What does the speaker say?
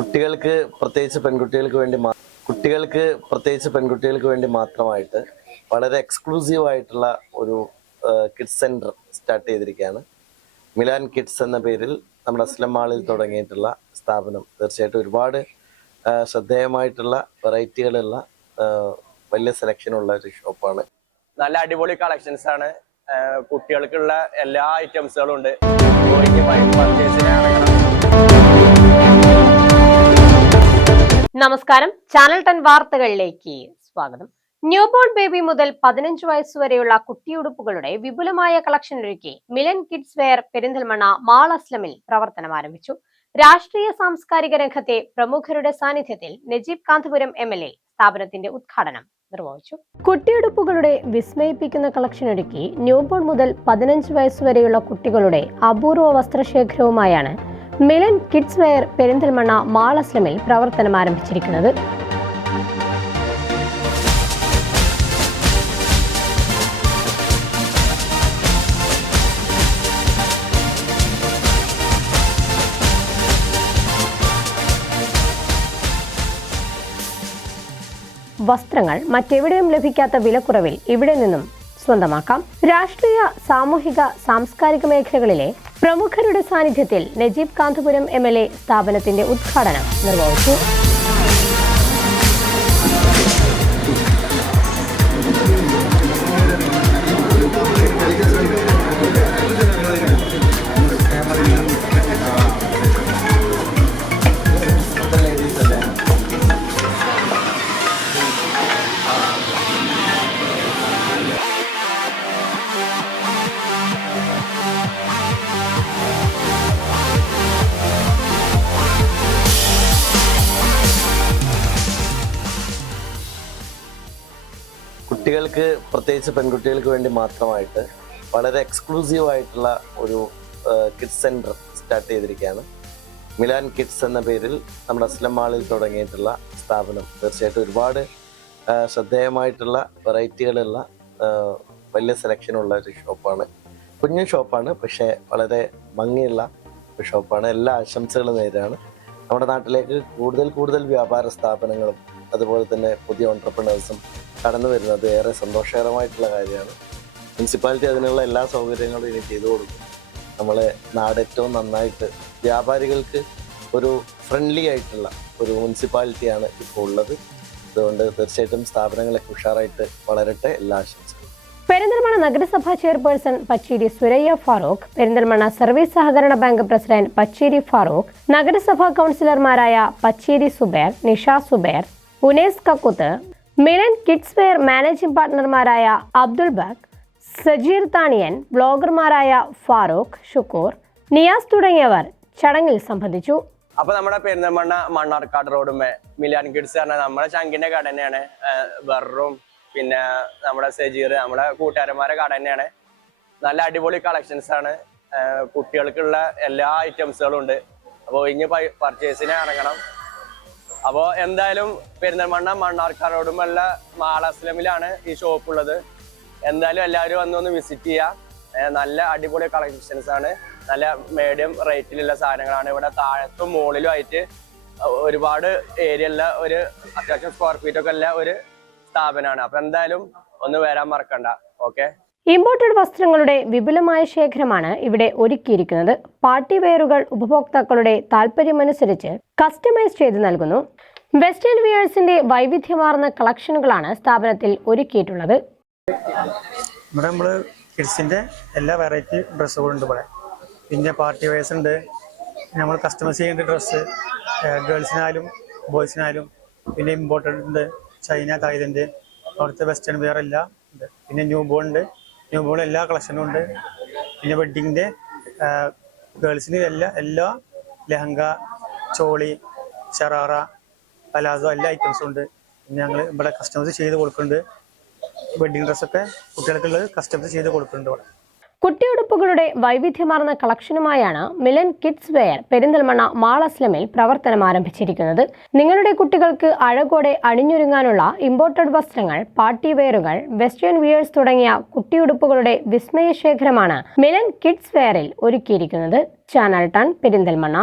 കുട്ടികൾക്ക് പ്രത്യേകിച്ച് പെൺകുട്ടികൾക്ക് വേണ്ടി കുട്ടികൾക്ക് പ്രത്യേകിച്ച് പെൺകുട്ടികൾക്ക് വേണ്ടി മാത്രമായിട്ട് വളരെ എക്സ്ക്ലൂസീവ് ആയിട്ടുള്ള ഒരു കിഡ്സ് സെന്റർ സ്റ്റാർട്ട് ചെയ്തിരിക്കുകയാണ്. മിലാൻ കിഡ്സ് എന്ന പേരിൽ നമ്മുടെ അസ്ലം മാളിൽ തുടങ്ങിയിട്ടുള്ള സ്ഥാപനം. തീർച്ചയായിട്ടും ഒരുപാട് ശ്രദ്ധേയമായിട്ടുള്ള വെറൈറ്റികളുള്ള വലിയ സെലക്ഷൻ ഉള്ള ഒരു ഷോപ്പാണ് നല്ല അടിപൊളി കളക്ഷൻസ് ആണ്. കുട്ടികൾക്കുള്ള എല്ലാ ഐറ്റംസുകളും ഉണ്ട്. പോയി നമസ്കാരം. ചാനൽ ടെൻ വാർത്തകളിലേക്ക് സ്വാഗതം. ന്യൂബോൺ ബേബി മുതൽ പതിനഞ്ച് വയസ്സുവരെയുള്ള കുട്ടിയുടുപ്പുകളുടെ വിപുലമായ കളക്ഷൻ ഒരുക്കി Milan kids wear Perinthalmanna mall അസ്ലമിൽ പ്രവർത്തനം ആരംഭിച്ചു. രാഷ്ട്രീയ സാംസ്കാരിക രംഗത്തെ പ്രമുഖരുടെ സാന്നിധ്യത്തിൽ Najeeb Kanthapuram M L A സ്ഥാപനത്തിന്റെ ഉദ്ഘാടനം നിർവഹിച്ചു. കുട്ടിയുടുപ്പുകളുടെ വിസ്മയിപ്പിക്കുന്ന കളക്ഷൻ ഒരുക്കി ന്യൂബോൺ മുതൽ പതിനഞ്ച് വയസ്സുവരെയുള്ള കുട്ടികളുടെ അപൂർവ വസ്ത്രശേഖരവുമായാണ് മിലൻ കിഡ്സ് വെയർ പെരിന്തൽമണ്ണ മാളസ്ലമിൽ പ്രവർത്തനം ആരംഭിച്ചിരിക്കുന്നത്. വസ്ത്രങ്ങൾ മറ്റെവിടെയും ലഭിക്കാത്ത വിലക്കുറവിൽ ഇവിടെ നിന്നും സ്വന്തമാക്കാം. രാഷ്ട്രീയ സാമൂഹിക സാംസ്കാരിക മേഖലകളിലെ പ്രമുഖരുടെ സാന്നിധ്യത്തിൽ Najeeb Kanthapuram M L A സ്ഥാപനത്തിന്റെ ഉദ്ഘാടനം നിർവഹിച്ചു. കുട്ടികൾക്ക് പ്രത്യേകിച്ച് പെൺകുട്ടികൾക്ക് വേണ്ടി മാത്രമായിട്ട് വളരെ എക്സ്ക്ലൂസീവ് ആയിട്ടുള്ള ഒരു കിഡ്സ് സെന്റർ സ്റ്റാർട്ട് ചെയ്തിരിക്കുകയാണ്. മിലാൻ കിഡ്സ് എന്ന പേരിൽ നമ്മുടെ അസ്ലം മാളിൽ തുടങ്ങിയിട്ടുള്ള സ്ഥാപനം തീർച്ചയായിട്ടും ഒരുപാട് ശ്രദ്ധേയമായിട്ടുള്ള വെറൈറ്റികളുള്ള വലിയ സെലക്ഷനുള്ള ഒരു ഷോപ്പാണ്. കുഞ്ഞു ഷോപ്പാണ് പക്ഷേ വളരെ ഭംഗിയുള്ള ഒരു ഷോപ്പാണ്. എല്ലാ ആശംസകളും നേരാണ് നമ്മുടെ നാട്ടിലേക്ക് കൂടുതൽ കൂടുതൽ വ്യാപാര സ്ഥാപനങ്ങളും അതുപോലെ തന്നെ പുതിയ ഓൺടർപ്രണേഴ്സും കടന്നു വരുന്നത് ഏറെ സന്തോഷകരമായിട്ടുള്ള കാര്യമാണ്. മുനിസിപ്പാലിറ്റി അതിനുള്ള എല്ലാ സൗകര്യങ്ങളും ഇനി ചെയ്തു കൊടുക്കും. നമ്മളെ നാട് ഏറ്റവും നന്നായിട്ട് വ്യാപാരികൾക്ക് ഒരു ഫ്രണ്ട്ലി ആയിട്ടുള്ള ഒരു മുനിസിപ്പാലിറ്റിയാണ് ഇപ്പോൾ ഉള്ളത്. അതുകൊണ്ട് തീർച്ചയായിട്ടും സ്ഥാപനങ്ങളൊക്കെ ഉഷാറായിട്ട് വളരട്ടെ. എല്ലാ ആശംസകളും. പെരിന്തൽമണ്ണ നഗരസഭാ ചെയർപേഴ്സൺ പച്ചേരി സുരയ്യ ഫാറൂഖ് പെരിന്തൽമണ്ണ സർവീസ് സഹകരണ ബാങ്ക് പ്രസിഡന്റ് പച്ചേരി ഫാറൂഖ് നഗരസഭാ കൗൺസിലർമാരായ Pacheri Suber Nisha Suber Unais Kakkuth Milan kids wear managing പാർട്ട്ണർമാരായ Abdul buck Sajeer Thaniyan ബ്ലോഗർമാരായ ഫാറൂഖ് ഷുക്കൂർ നിയാസ് തുടങ്ങിയവർ ചടങ്ങിൽ സംബന്ധിച്ചു. അപ്പൊ നമ്മുടെ പെരിന്തൽമണ്ണ മണ്ണാർക്കാട് റോഡുമേ മിലാൻ കിഡ്സ് പറഞ്ഞാൽ നമ്മുടെ ചങ്കിന്റെ കട തന്നെയാണ്. ബെറും പിന്നെ നമ്മുടെ സജീർ നമ്മുടെ കൂട്ടുകാരന്മാരെ കട തന്നെയാണ്. നല്ല അടിപൊളി കളക്ഷൻസ് ആണ്. കുട്ടികൾക്കുള്ള എല്ലാ ഐറ്റംസുകളും ഉണ്ട്. അപ്പോൾ ഇനി പർച്ചേസിന് ഇറങ്ങണം. അപ്പോൾ എന്തായാലും പെരിന്തൽമണ്ണ മണ്ണാർക്കാട് ഉള്ള മാളസ്ലമിലാണ് ഈ ഷോപ്പ് ഉള്ളത്. എന്തായാലും എല്ലാവരും വന്ന് ഒന്ന് വിസിറ്റ് ചെയ്യാം. നല്ല അടിപൊളി കളക്ഷൻസ് ആണ്. നല്ല മീഡിയം റേറ്റിലുള്ള സാധനങ്ങളാണ്. ഇവിടെ താഴത്തും മുകളിലും ആയിട്ട് ഒരുപാട് ഏരിയ ഉള്ള ഒരു അത്യാവശ്യം സ്ക്വയർ ഫീറ്റ് ഒക്കെ ഉള്ള ഒരു സ്ഥാപനമാണ്. അപ്പൊ എന്തായാലും ഒന്ന് വരാൻ മറക്കണ്ട. ഓക്കെ ഇമ്പോർട്ടഡ് വസ്ത്രങ്ങളുടെ വിപുലമായ ശേഖരമാണ് ഇവിടെ ഒരുക്കിയിരിക്കുന്നത്. പാർട്ടി വെയറുകൾ ഉപഭോക്താക്കളുടെ താല്പര്യമനുസരിച്ച് കസ്റ്റമൈസ് ചെയ്ത് നൽകുന്നു. വെസ്റ്റേൺ വിയേഴ്സിന്റെ വൈവിധ്യമാർന്ന കളക്ഷനുകളാണ് സ്ഥാപനത്തിൽ ഒരുക്കിയിട്ടുള്ളത്. ഇവിടെ നമ്മൾ കിഡ്സിന്റെ എല്ലാ വെറൈറ്റി ഡ്രസ്സുകളും ഉണ്ട് ഇവിടെ. പിന്നെ പാർട്ടി വെയർസ് ഉണ്ട്. നമ്മൾ കസ്റ്റമൈസ് ചെയ്യേണ്ട ഡ്രസ്സ് ഗേൾസിനായാലും ബോയ്സിനായാലും പിന്നെ ഇമ്പോർട്ടന്റ് ഉണ്ട്. ചൈന തായ്ലൻഡ് അവിടുത്തെ വെസ്റ്റേൺ വെയർ എല്ലാം ഉണ്ട്. പിന്നെ ന്യൂ ബോൺ ഉണ്ട്. ന്യൂ ബോൺ എല്ലാ കളക്ഷനും ഉണ്ട്. പിന്നെ വെഡ്ഡിങ്ങിന്റെ ഗേൾസിന് എല്ലാ എല്ലാ ലെഹങ്ക ചോളി ഷറാറ പലാസോ എല്ലാ ഐറ്റംസും ഉണ്ട്. പിന്നെ ഞങ്ങൾ ഇവിടെ കസ്റ്റമേഴ്സ് ചെയ്ത് കൊടുക്കുന്നുണ്ട്. വെഡിങ് ഡ്രസ്സൊക്കെ കുട്ടികൾക്കുള്ളത് കസ്റ്റമേഴ്സ് ചെയ്ത് കൊടുക്കുന്നുണ്ട് ഇവിടെ. കുട്ടിയുടുപ്പുകളുടെ വൈവിധ്യമാർന്ന കളക്ഷനുമായാണ് Milan kids wear Perinthalmanna mall അസ്ലമിൽ പ്രവർത്തനം ആരംഭിച്ചിരിക്കുന്നത്. നിങ്ങളുടെ കുട്ടികൾക്ക് അഴകോടെ അണിഞ്ഞൊരുങ്ങാനുള്ള ഇമ്പോർട്ടഡ് വസ്ത്രങ്ങൾ പാർട്ടി വെയറുകൾ വെസ്റ്റേൺ വിയേഴ്സ് തുടങ്ങിയ കുട്ടിയുടുപ്പുകളുടെ വിസ്മയ ശേഖരമാണ് മിലൻ കിഡ്സ് വെയറിൽ ഒരുക്കിയിരിക്കുന്നത്. ചാനൽ ടൺ പെരിന്തൽമണ്ണ.